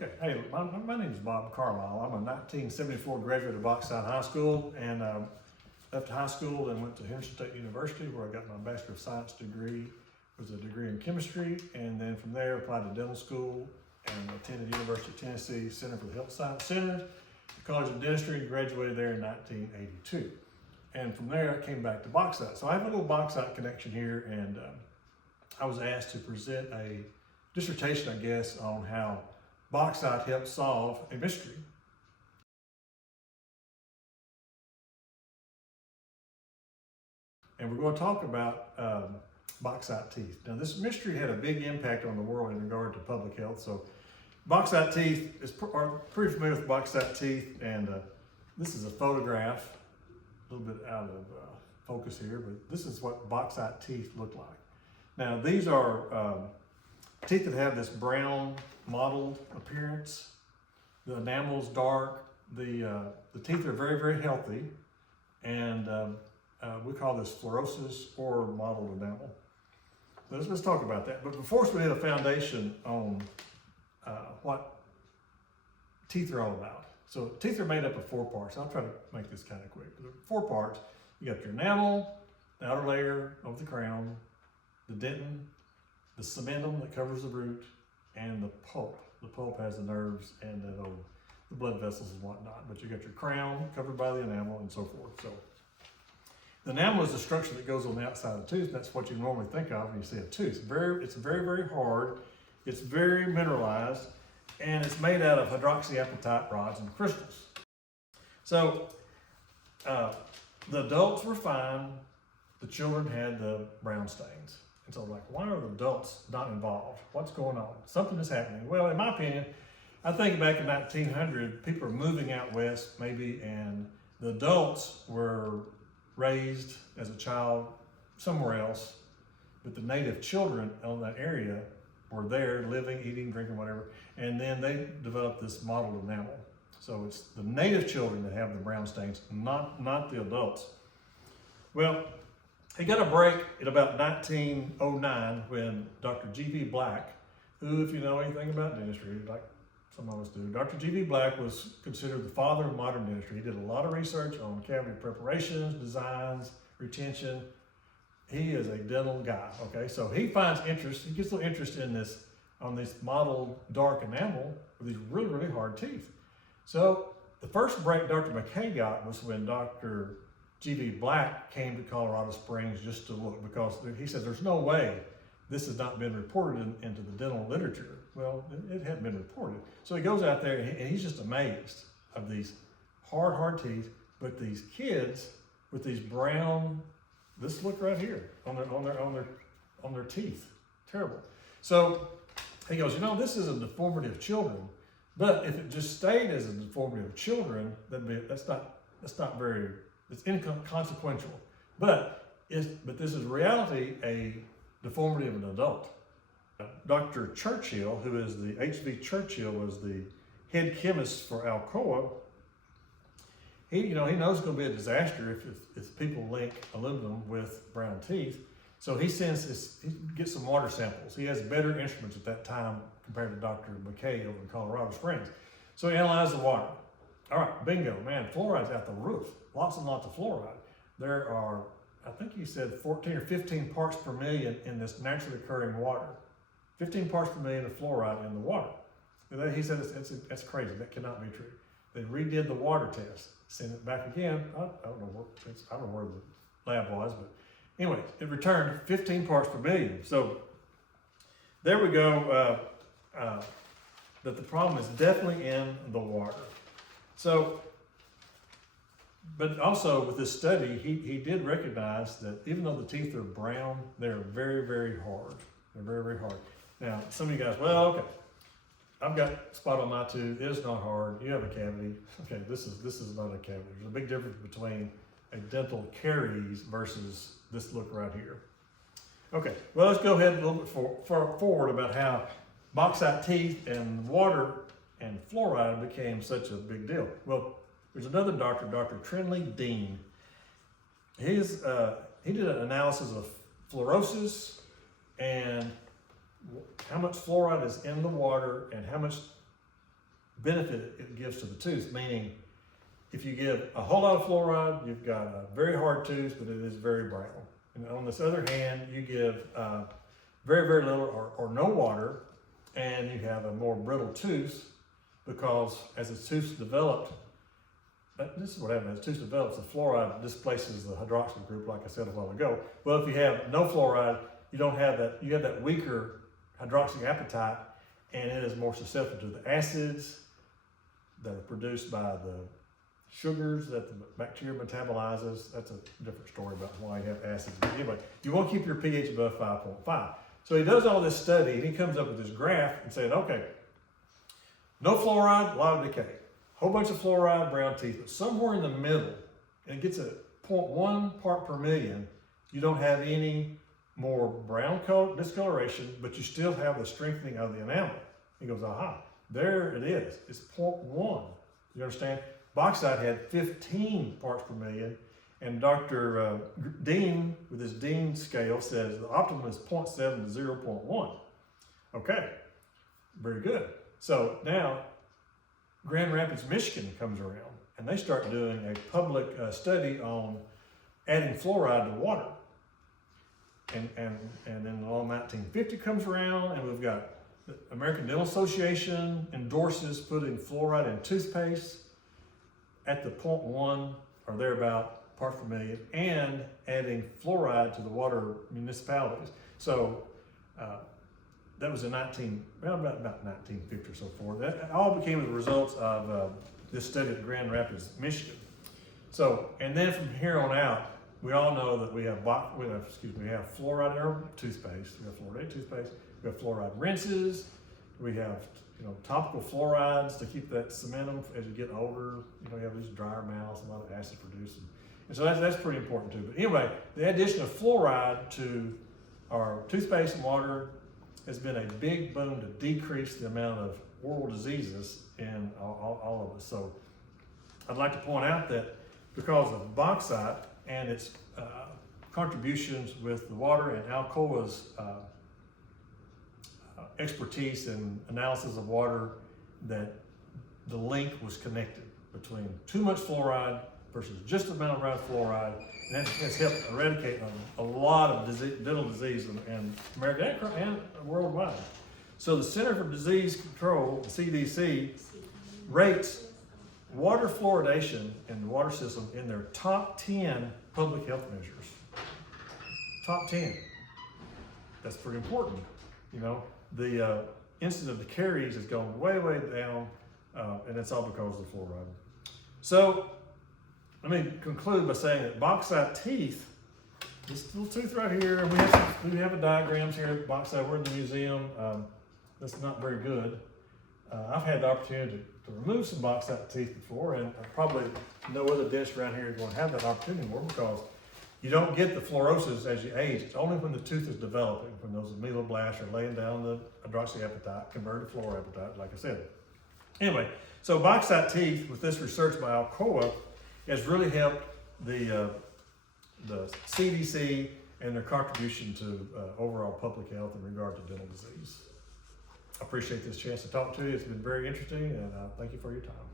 Okay, hey, my name is Bob Carlisle. I'm a 1974 graduate of Bauxite High School, and left high school and went to Henderson State University, where I got my Bachelor of Science degree. It was a degree in chemistry, and then from there applied to dental school and attended University of Tennessee Center for the Health Science Centers, the College of Dentistry, and graduated there in 1982. And from there I came back to bauxite. So I have a little bauxite connection here, and I was asked to present a dissertation, I guess, on how bauxite helps solve a mystery. And we're going to talk about bauxite teeth. Now, this mystery had a big impact on the world in regard to public health. So bauxite teeth are pretty familiar with bauxite teeth, and this is a photograph, a little bit out of focus here, but this is what bauxite teeth look like. Now, these are teeth that have this brown mottled appearance. The enamel's dark. The teeth are very, very healthy, and we call this fluorosis or mottled enamel. Let's talk about that. But before we hit a foundation on what teeth are all about. So teeth are made up of 4 parts. I'll try to make this kind of quick. There are 4 parts. You got your enamel, the outer layer of the crown, the dentin, the cementum that covers the root, and the pulp. The pulp has the nerves and the blood vessels and whatnot. But you got your crown covered by the enamel and so forth. So the enamel is the structure that goes on the outside of the tooth. That's what you normally think of when you see a tooth. It's very, very hard. It's very mineralized, and it's made out of hydroxyapatite rods and crystals. So the adults were fine. The children had the brown stains. And so, like, why are the adults not involved? What's going on? Something is happening. Well, in my opinion, I think back in 1900, people were moving out west, maybe, and the adults were raised as a child somewhere else, but the native children on that area were there, living, eating, drinking, whatever, and then they developed this mottled enamel. So it's the native children that have the brown stains, not the adults. Well, he got a break in about 1909 when Dr. G.V. Black, who, if you know anything about dentistry, like some of us do, Dr. G.V. Black was considered the father of modern dentistry. He did a lot of research on cavity preparations, designs, retention. He is a dental guy, okay? So he finds interest, he gets a little interest in this, on this mottled dark enamel with these really, really hard teeth. So the first break Dr. McKay got was when Dr. G.V. Black came to Colorado Springs just to look, because he said there's no way this has not been reported into the dental literature. Well, it hadn't been reported. So he goes out there and he's just amazed of these hard teeth, but these kids with these brown, this look right here on their teeth, terrible. So he goes, you know, this is a deformity of children, but if it just stayed as a deformity of children, that's not very, it's inconsequential. But this is reality a deformity of an adult. Dr. Churchill, who is the H.V. Churchill, was the head chemist for Alcoa. He knows it's going to be a disaster if people link aluminum with brown teeth. So he gets some water samples. He has better instruments at that time compared to Dr. McKay over in Colorado Springs. So he analyzed the water. All right, bingo, man, fluoride's out the roof. Lots and lots of fluoride. There are, I think he said 14 or 15 parts per million in this naturally occurring water. 15 parts per million of fluoride in the water. And he said that's crazy, that cannot be true. They redid the water test, sent it back again. I don't know where the lab was, but anyway, it returned 15 parts per million. So there we go, that the problem is definitely in the water. So, but also with this study, he did recognize that even though the teeth are brown, they're very, very hard. They're very, very hard. Now, some of you guys, well, okay, I've got spot on my tooth. It's not hard. You have a cavity. Okay, this is not a cavity. There's a big difference between a dental caries versus this look right here. Okay, well, let's go ahead a little bit forward about how bauxite teeth and water and fluoride became such a big deal. Well, there's another doctor, Dr. Trinley Dean. He did an analysis of fluorosis and how much fluoride is in the water and how much benefit it gives to the tooth, meaning if you give a whole lot of fluoride, you've got a very hard tooth, but it is very brown. And on this other hand, you give very, very little or no water, and you have a more brittle tooth, because as the tooth developed, this is what happens, as the tooth develops, the fluoride displaces the hydroxyl group, like I said a while ago. Well, if you have no fluoride, you don't have that, you have that weaker hydroxyapatite, and it is more susceptible to the acids that are produced by the sugars that the bacteria metabolizes. That's a different story about why you have acids. But anyway, you want to keep your pH above 5.5. So he does all this study, and he comes up with this graph and saying, okay, no fluoride, a lot of decay. Whole bunch of fluoride, brown teeth, but somewhere in the middle, and it gets a 0.1 part per million, you don't have any more brown discoloration, but you still have the strengthening of the enamel. He goes, aha, there it is. It's 0.1. You understand? Bauxite had 15 parts per million, and Dr. Dean, with his Dean scale, says the optimum is 0.7 to 0.1. Okay, very good. So now, Grand Rapids, Michigan comes around, and they start doing a public study on adding fluoride to water. And then along 1950 comes around, and we've got the American Dental Association endorses putting fluoride in toothpaste at the 0.1 or thereabout parts per million, and adding fluoride to the water municipalities. So that was in about 1950 or so forth. That all became the results of this study at Grand Rapids, Michigan. So, and then from here on out, we all know that we have fluoride in our toothpaste. We have fluoridated toothpaste. We have fluoride rinses. We have topical fluorides to keep that cementum as you get older. You have these drier mouths, a lot of acid produced, and so that's pretty important too. But anyway, the addition of fluoride to our toothpaste and water has been a big boom to decrease the amount of oral diseases in all of us. So I'd like to point out that because of bauxite and its contributions with the water, and Alcoa's expertise in analysis of water, that the link was connected between too much fluoride versus just the amount of fluoride, and that has helped eradicate a lot of dental disease in America and worldwide. So the Center for Disease Control, the CDC, rates water fluoridation in the water system in their top 10 public health measures. Top 10. That's pretty important. The incidence of caries has gone way, way down, and it's all because of the fluoride. So let me conclude by saying that bauxite teeth, this little tooth right here, and we have a diagrams here at bauxite. We're in the museum. That's not very good. I've had the opportunity to remove some bauxite teeth before, and probably no other dentist around here is going to have that opportunity anymore, because you don't get the fluorosis as you age. It's only when the tooth is developing, when those ameloblasts are laying down the hydroxyapatite, converted fluoroapatite, like I said. Anyway, so bauxite teeth, with this research by Alcoa, has really helped the CDC and their contribution to overall public health in regard to dental disease. I appreciate this chance to talk to you. It's been very interesting, and thank you for your time.